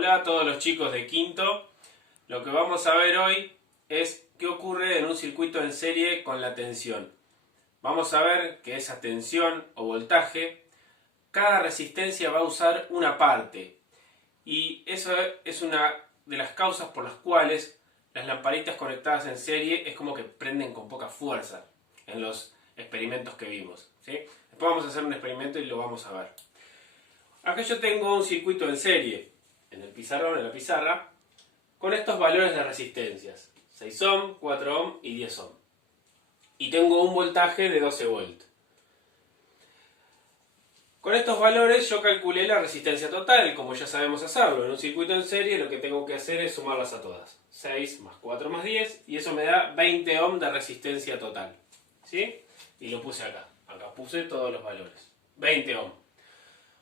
Hola a todos los chicos de quinto. Lo que vamos a ver hoy es qué ocurre en un circuito en serie con la tensión. Vamos a ver que esa tensión o voltaje, cada resistencia va a usar una parte. Y eso es una de las causas por las cuales las lamparitas conectadas en serie es como que prenden con poca fuerza en los experimentos que vimos, ¿sí? Después vamos a hacer un experimento y lo vamos a ver. Acá yo tengo un circuito en serie en el pizarrón, en la pizarra, con estos valores de resistencias: 6 ohm, 4 ohm y 10 ohm. Y tengo un voltaje de 12 volt. Con estos valores yo calculé la resistencia total, como ya sabemos hacerlo. En un circuito en serie lo que tengo que hacer es sumarlas a todas. 6 más 4 más 10, y eso me da 20 ohm de resistencia total. ¿Sí? Y lo puse acá. Acá puse todos los valores. 20 ohm.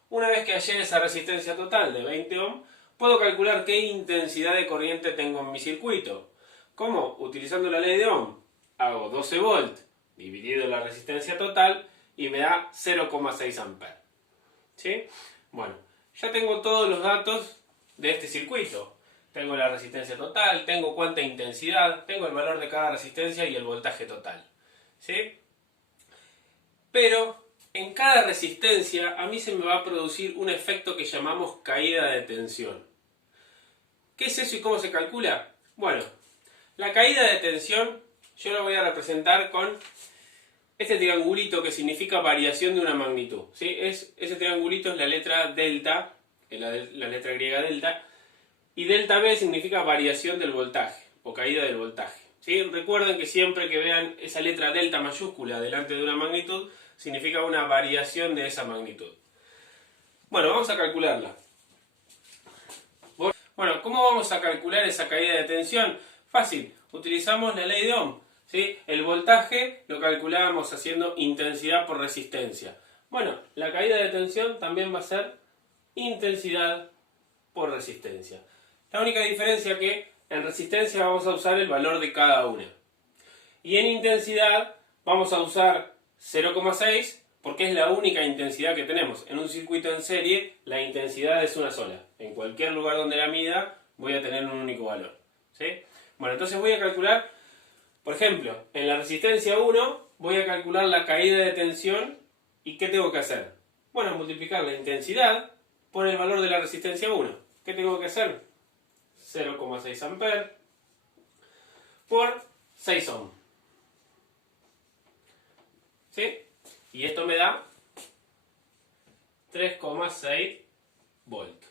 Una vez que hallé esa resistencia total de 20 ohm, puedo calcular qué intensidad de corriente tengo en mi circuito. ¿Cómo? Utilizando la ley de Ohm. Hago 12 volt dividido la resistencia total y me da 0,6 amperes. ¿Sí? Bueno, ya tengo todos los datos de este circuito. Tengo la resistencia total, tengo cuánta intensidad, tengo el valor de cada resistencia y el voltaje total. ¿Sí? Pero en cada resistencia a mí se me va a producir un efecto que llamamos caída de tensión. ¿Qué es eso y cómo se calcula? Bueno, la caída de tensión yo la voy a representar con este triangulito que significa variación de una magnitud. ¿Sí? Ese triangulito es la letra delta, la letra griega delta, y delta B significa variación del voltaje o caída del voltaje. ¿Sí? Recuerden que siempre que vean esa letra delta mayúscula delante de una magnitud, significa una variación de esa magnitud. Bueno, vamos a calcularla. Bueno, ¿cómo vamos a calcular esa caída de tensión? Fácil, utilizamos la ley de Ohm. ¿Sí? El voltaje lo calculábamos haciendo intensidad por resistencia. Bueno, la caída de tensión también va a ser intensidad por resistencia. La única diferencia que en resistencia vamos a usar el valor de cada una. Y en intensidad vamos a usar 0,6 porque es la única intensidad que tenemos. En un circuito en serie la intensidad es una sola. En cualquier lugar donde la mida voy a tener un único valor. ¿Sí? Bueno, entonces voy a calcular, por ejemplo, en la resistencia 1 voy a calcular la caída de tensión. ¿Y qué tengo que hacer? Bueno, multiplicar la intensidad por el valor de la resistencia 1. ¿Qué tengo que hacer? 0,6 amperes por 6 ohm. ¿Sí? Y esto me da 3,6 volt.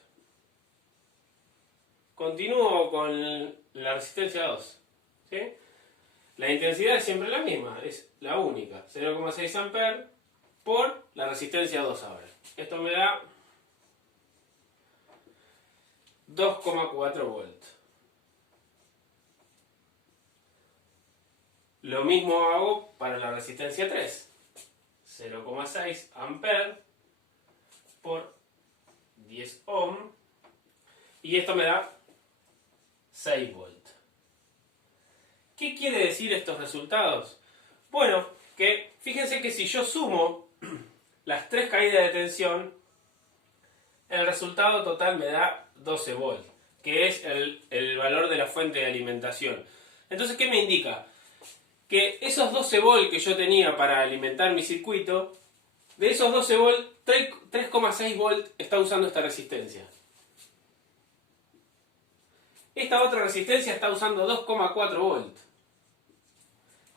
Continúo con la resistencia 2. ¿Sí? La intensidad es siempre la misma, es la única. 0,6 amperes por la resistencia 2 ahora. Esto me da 2,4 volt. Lo mismo hago para la resistencia 3. 0,6 amperes por 10 ohm. Y esto me da 6 volt. ¿Qué quiere decir estos resultados? Bueno, que fíjense que si yo sumo las tres caídas de tensión, el resultado total me da 12 volt, que es el valor de la fuente de alimentación. Entonces, ¿qué me indica? Que esos 12 volt que yo tenía para alimentar mi circuito, de esos 12 volt, 3,6 volt está usando esta resistencia. Esta otra resistencia está usando 2,4 volt.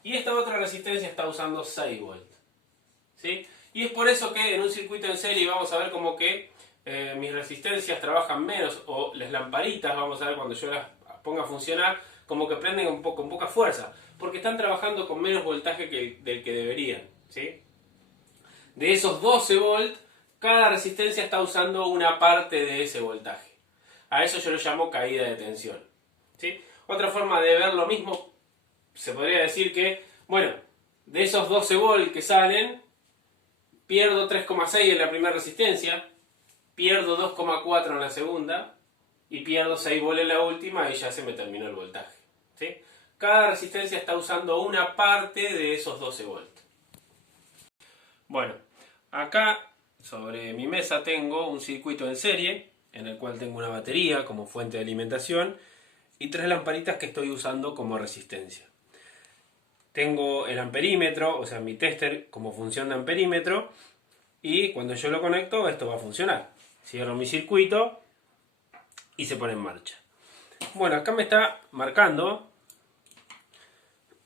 Y esta otra resistencia está usando 6 volt. ¿Sí? Y es por eso que en un circuito en serie vamos a ver como que mis resistencias trabajan menos, o las lamparitas, vamos a ver cuando yo las ponga a funcionar, como que prenden con poca fuerza, porque están trabajando con menos voltaje del que deberían. ¿Sí? De esos 12 volt, cada resistencia está usando una parte de ese voltaje. A eso yo lo llamo caída de tensión. ¿Sí? Otra forma de ver lo mismo, se podría decir que, bueno, de esos 12 volt que salen, pierdo 3,6 en la primera resistencia, pierdo 2,4 en la segunda, y pierdo 6 volt en la última, y ya se me terminó el voltaje. ¿Sí? Cada resistencia está usando una parte de esos 12 volt. Bueno, acá sobre mi mesa tengo un circuito en serie en el cual tengo una batería como fuente de alimentación y 3 lamparitas que estoy usando como resistencia. Tengo el amperímetro, o sea mi tester como función de amperímetro, y cuando yo lo conecto esto va a funcionar. Cierro mi circuito y se pone en marcha. Bueno, acá me está marcando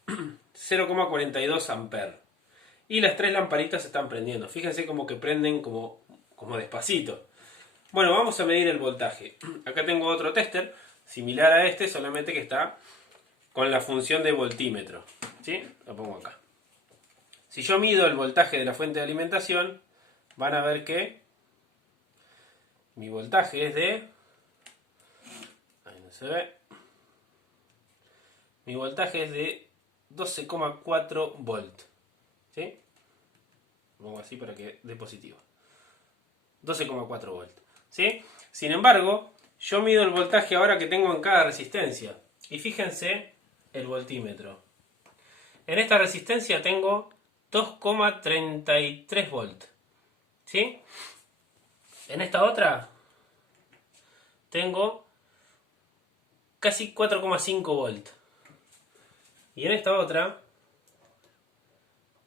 0,42 amperes. Y las 3 lamparitas se están prendiendo. Fíjense como que prenden como despacito. Bueno, vamos a medir el voltaje. Acá tengo otro tester similar a este, solamente que está con la función de voltímetro. ¿Sí? Lo pongo acá. Si yo mido el voltaje de la fuente de alimentación, van a ver que mi voltaje es de... ahí no se ve. Mi voltaje es de 12,4 volts. ¿Sí? Lo pongo así para que dé positivo. 12,4 volts. ¿Sí? Sin embargo, yo mido el voltaje ahora que tengo en cada resistencia. Y fíjense el voltímetro. En esta resistencia tengo 2,33 volts. ¿Sí? En esta otra tengo casi 4,5 volts. Y en esta otra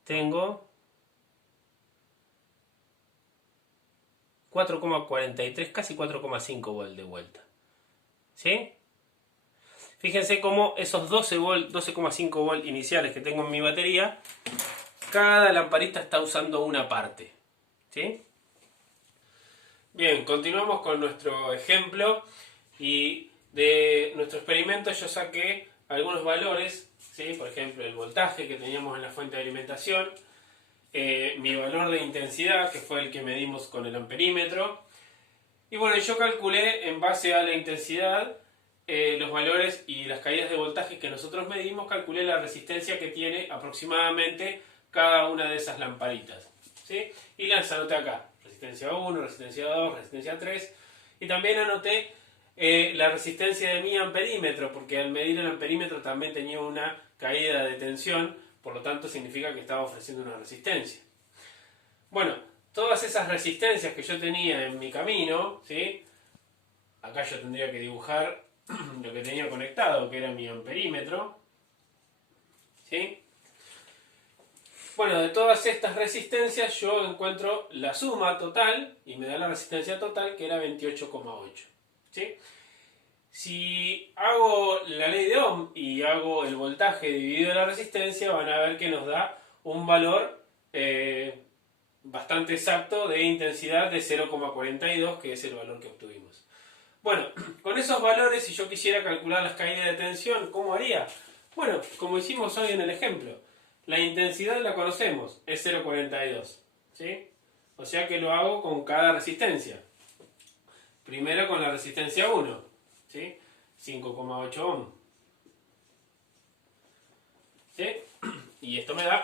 tengo 4,43, casi 4,5 volts de vuelta. ¿Sí? Fíjense cómo esos 12,5 volts iniciales que tengo en mi batería, cada lamparita está usando una parte. ¿Sí? Bien, continuamos con nuestro ejemplo y de nuestro experimento yo saqué algunos valores, ¿sí? Por ejemplo el voltaje que teníamos en la fuente de alimentación, mi valor de intensidad que fue el que medimos con el amperímetro, y bueno, yo calculé en base a la intensidad los valores y las caídas de voltaje que nosotros medimos, calculé la resistencia que tiene aproximadamente cada una de esas lamparitas, ¿sí? Y las anoté acá, resistencia 1, resistencia 2, resistencia 3, y también anoté la resistencia de mi amperímetro, porque al medir el amperímetro también tenía una caída de tensión, por lo tanto significa que estaba ofreciendo una resistencia. Bueno, todas esas resistencias que yo tenía en mi camino, ¿sí? Acá yo tendría que dibujar lo que tenía conectado, que era mi amperímetro, ¿sí? Bueno, de todas estas resistencias yo encuentro la suma total y me da la resistencia total, que era 28,8. ¿Sí? Si hago la ley de Ohm y hago el voltaje dividido la resistencia, van a ver que nos da un valor bastante exacto de intensidad de 0,42, que es el valor que obtuvimos. Bueno, con esos valores, si yo quisiera calcular las caídas de tensión, ¿cómo haría? Bueno, como hicimos hoy en el ejemplo, la intensidad la conocemos, es 0,42, ¿sí? O sea que lo hago con cada resistencia. Primero con la resistencia 1, ¿sí? 5,8 ohm. ¿Sí? Y esto me da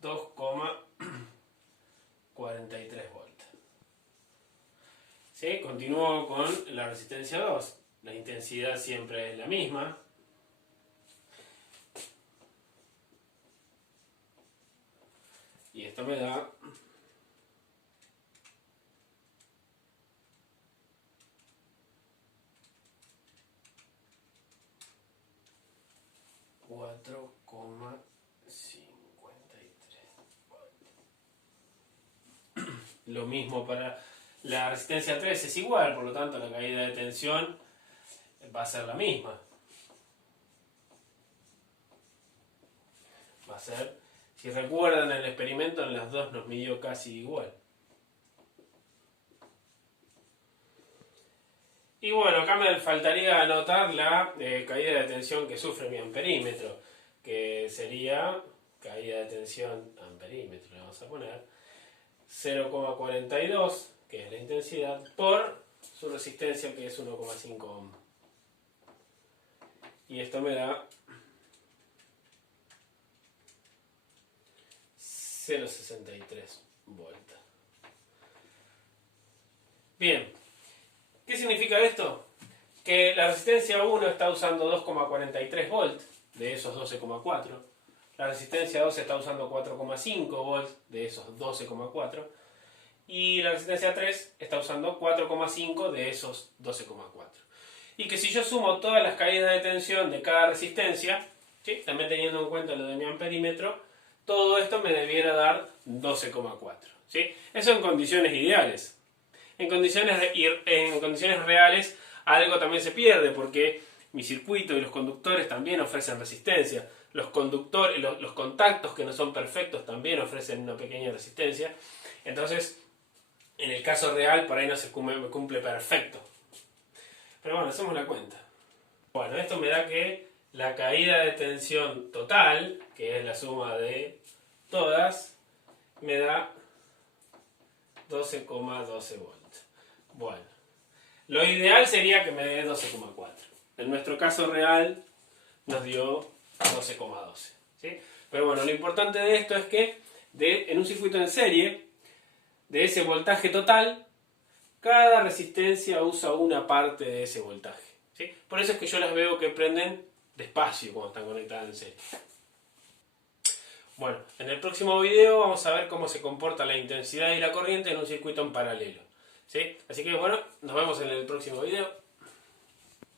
2,43 volts. ¿Sí? Continúo con la resistencia 2. La intensidad siempre es la misma. Y esto me da 4,53 volts. Lo mismo para la resistencia 3, es igual, por lo tanto la caída de tensión va a ser la misma. Va a ser, si recuerdan el experimento, en las dos nos midió casi igual. Y bueno, acá me faltaría anotar la caída de tensión que sufre mi amperímetro, que sería caída de tensión amperímetro, le vamos a poner 0,42, que es la intensidad, por su resistencia, que es 1,5 ohm. Y esto me da 0,63 volts. Bien, ¿qué significa esto? Que la resistencia 1 está usando 2,43 volts de esos 12,4. La resistencia 2 está usando 4,5 volts de esos 12,4. Y la resistencia 3 está usando 4,5 de esos 12,4. Y que si yo sumo todas las caídas de tensión de cada resistencia, ¿sí?, también teniendo en cuenta lo de mi amperímetro, todo esto me debiera dar 12,4. ¿Sí? Eso en condiciones ideales. En condiciones reales algo también se pierde porque mi circuito y los conductores también ofrecen resistencia. Los contactos que no son perfectos también ofrecen una pequeña resistencia. Entonces, en el caso real, por ahí no se cumple perfecto. Pero bueno, hacemos la cuenta. Bueno, esto me da que la caída de tensión total, que es la suma de todas, me da 12,12 volts. Bueno, lo ideal sería que me dé 12,4. En nuestro caso real nos dio 12,12. ¿Sí? Pero bueno, lo importante de esto es que en un circuito en serie, de ese voltaje total, cada resistencia usa una parte de ese voltaje. ¿Sí? Por eso es que yo las veo que prenden despacio cuando están conectadas en serie. Bueno, en el próximo video vamos a ver cómo se comporta la intensidad y la corriente en un circuito en paralelo. ¿Sí? Así que bueno, nos vemos en el próximo video.